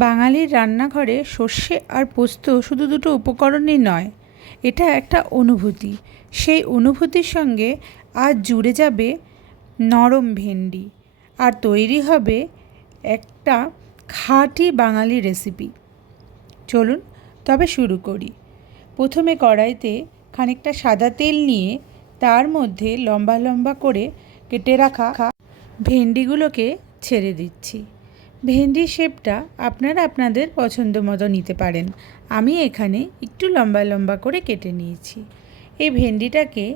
বাঙালির রান্নাঘরে সর্ষে আর পোস্ত শুধু দুটো উপকরণই নয়, এটা একটা অনুভূতি। সেই অনুভূতির সঙ্গে আজ জুড়ে যাবে নরম ভেন্ডি, আর তৈরি হবে একটা খাঁটি বাঙালি রেসিপি। চলুন তবে শুরু করি। প্রথমে কড়াইতে খানিকটা সাদা তেল নিয়ে তার মধ্যে লম্বা লম্বা করে কেটে রাখা ভেন্ডিগুলোকে ছেড়ে দিচ্ছি। ভেন্ডির শেপটা আপনারা আপনাদের পছন্দ মতো নিতে পারেন। আমি এখানে একটু লম্বা লম্বা করে কেটে নিয়েছি। এই ভেন্ডিটাকে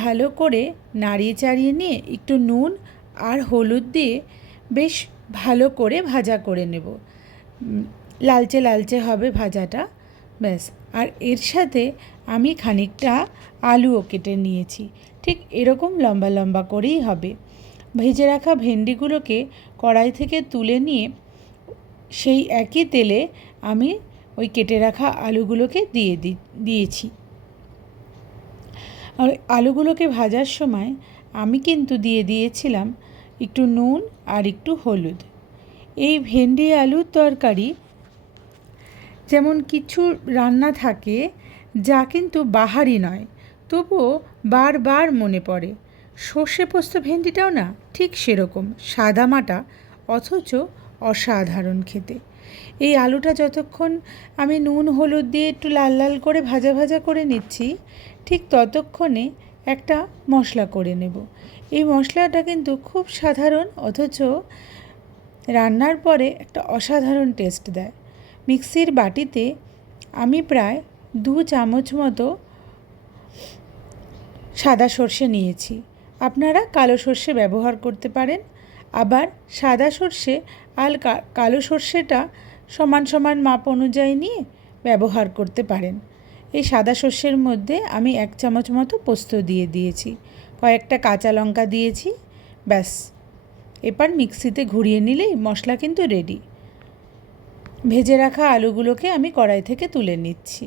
ভালো করে নাড়িয়ে চাড়িয়ে নিয়ে একটু নুন আর হলুদ দিয়ে বেশ ভালো করে ভাজা করে নেব। লালচে লালচে হবে ভাজাটা, ব্যাস। আর এর সাথে আমি খানিকটা আলুও কেটে নিয়েছি, ঠিক এরকম লম্বা লম্বা করেই হবে। ভেজে রাখা ভেন্ডিগুলোকে কড়াই থেকে তুলে নিয়ে সেই একই তেলে আমি ওই কেটে রাখা আলুগুলোকে দিয়েছি। আর আলুগুলোকে ভাজার সময় আমি কিন্তু দিয়ে দিয়েছিলাম একটু নুন আর একটু হলুদ। এই ভেন্ডি আলুর তরকারি যেমন কিছু রান্না থাকে যা কিন্তু বাহারি নয়, তবুও বারবার মনে পড়ে। সর্ষে পোস্ত ভেন্ডিটাও না ঠিক সেরকম সাদামাটা, অথচ অসাধারণ খেতে। এই আলুটা যতক্ষণ আমি নুন হলুদ দিয়ে একটু লাল লাল করে ভাজা ভাজা করে নিচ্ছি, ঠিক ততক্ষণে একটা মশলা করে নেব। এই মশলাটা কিন্তু খুব সাধারণ, অথচ রান্নার পরে একটা অসাধারণ টেস্ট দেয়। মিক্সির বাটিতে আমি প্রায় 2 চামচ মতো সাদা সর্ষে নিয়েছি। আপনারা কালো সর্ষে ব্যবহার করতে পারেন, আবার সাদা সর্ষে আর কালো সর্ষেটা সমান সমান মাপ অনুযায়ী নিয়ে ব্যবহার করতে পারেন। এই সাদা সর্ষের মধ্যে আমি 1 চামচ মতো পোস্ত দিয়ে দিয়েছি, কয়েকটা কাঁচা লঙ্কা দিয়েছি, ব্যাস। এবার মিক্সিতে ঘুরিয়ে নিলেই মশলা কিন্তু রেডি। ভেজে রাখা আলুগুলোকে আমি কড়াই থেকে তুলে নিচ্ছি।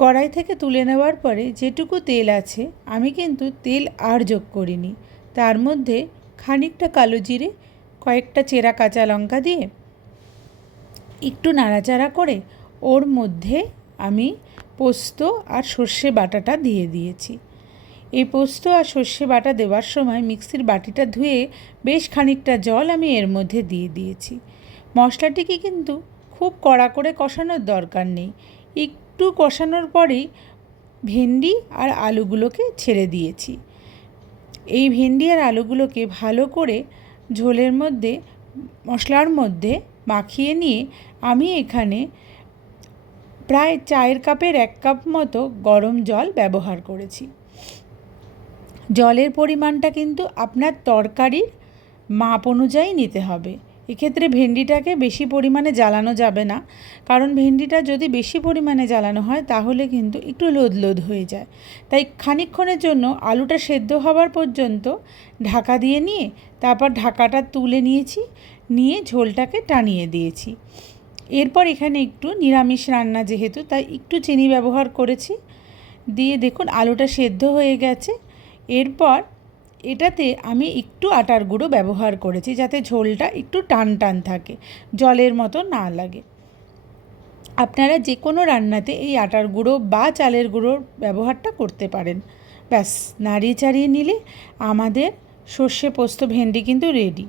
কড়াই থেকে তুলে নেওয়ার পরে যেটুকু তেল আছে আমি কিন্তু তেল আর যোগ করিনি। তার মধ্যে খানিকটা কালো জিরে, কয়েকটা চেরা কাঁচা লঙ্কা দিয়ে একটু নাড়াচাড়া করে ওর মধ্যে আমি পোস্ত আর সর্ষে বাটাটা দিয়ে দিয়েছি। এই পোস্ত আর সর্ষে বাটা দেওয়ার সময় মিক্সির বাটিটা ধুয়ে বেশ খানিকটা জল আমি এর মধ্যে দিয়ে দিয়েছি। মশলাটিকে কিন্তু খুব কড়া করে কষানোর দরকার নেই, একটু কষানোর পরেই ভেন্ডি আর আলুগুলোকে ছেড়ে দিয়েছি। এই ভেন্ডি আর আলুগুলোকে ভালো করে ঝোলের মধ্যে, মশলার মধ্যে মাখিয়ে নিয়ে আমি এখানে প্রায় চায়ের কাপের 1 কাপ মতো গরম জল ব্যবহার করেছি। জলের পরিমাণটা কিন্তু আপনার তরকারির মাপ অনুযায়ী নিতে হবে। এক্ষেত্রে ভেন্ডিটাকে বেশি পরিমাণে জ্বালানো যাবে না, কারণ ভেন্ডিটা যদি বেশি পরিমাণে জ্বালানো হয় তাহলে কিন্তু একটু লোদ লোদ হয়ে যায়। তাই খানিকক্ষণের জন্য আলুটা সেদ্ধ হওয়ার পর্যন্ত ঢাকা দিয়ে নিয়ে তারপর ঢাকাটা তুলে নিয়েছি, নিয়ে ঝোলটাকে টানিয়ে দিয়েছি। এরপর এখানে একটু নিরামিষ রান্না যেহেতু, তাই একটু চিনি ব্যবহার করেছি। দিয়ে দেখুন আলুটা সেদ্ধ হয়ে গেছে। এরপর এটাতে আমি একটু আটার গুঁড়ো ব্যবহার করেছি, যাতে ঝোলটা একটু টান টান থাকে, জলের মতো না লাগে। আপনারা যে কোনো রান্নাতে এই আটার গুঁড়ো বা চালের গুঁড়োর ব্যবহারটা করতে পারেন। ব্যাস, নাড়িয়ে চাড়িয়ে নিলে আমাদের সর্ষে পোস্ত ভেন্ডি কিন্তু রেডি।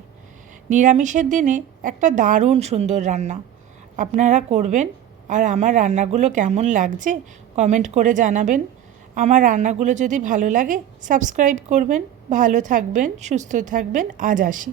নিরামিষের দিনে একটা দারুণ সুন্দর রান্না আপনারা করবেন। আর আমার রান্নাগুলো কেমন লাগছে কমেন্ট করে জানাবেন। আমার রান্নাগুলো যদি ভালো লাগে সাবস্ক্রাইব করবেন। ভালো থাকবেন, সুস্থ থাকবেন। আজ আসি।